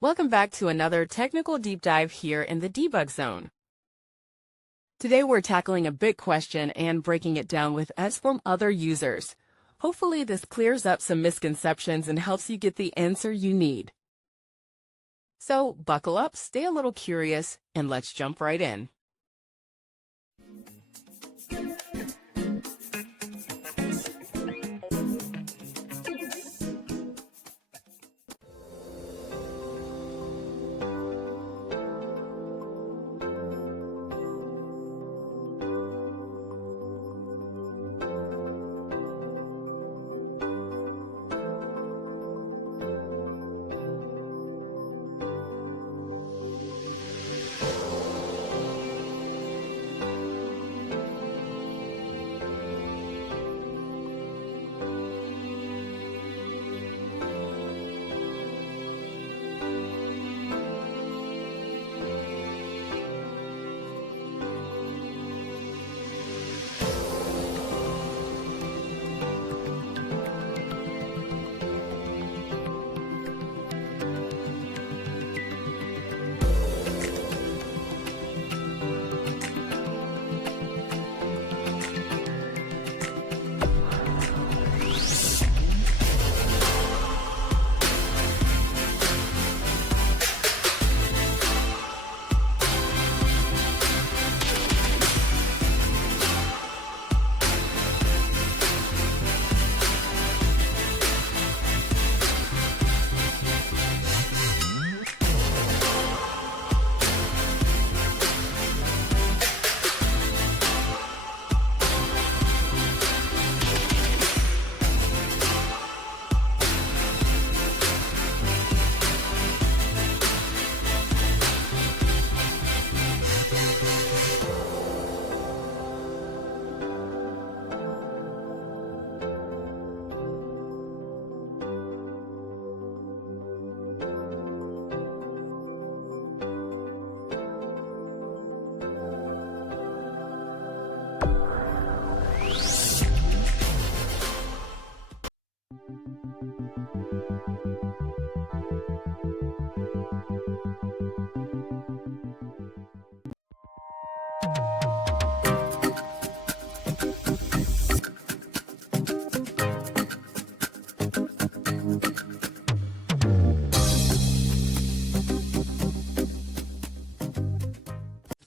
Welcome back to another technical deep dive here in the debug zone. Today we're tackling a big question and breaking it down with us from other users. Hopefully this clears up some misconceptions and helps you get the answer you need. So buckle up, stay a little curious, and let's jump right in.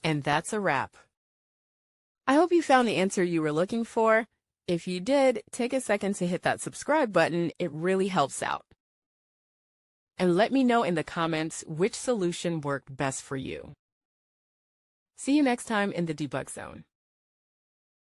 And that's a wrap. I hope you found the answer you were looking for. If you did, take a second to hit that subscribe button. It really helps out. And let me know in the comments which solution worked best for you. See you next time in the debug zone.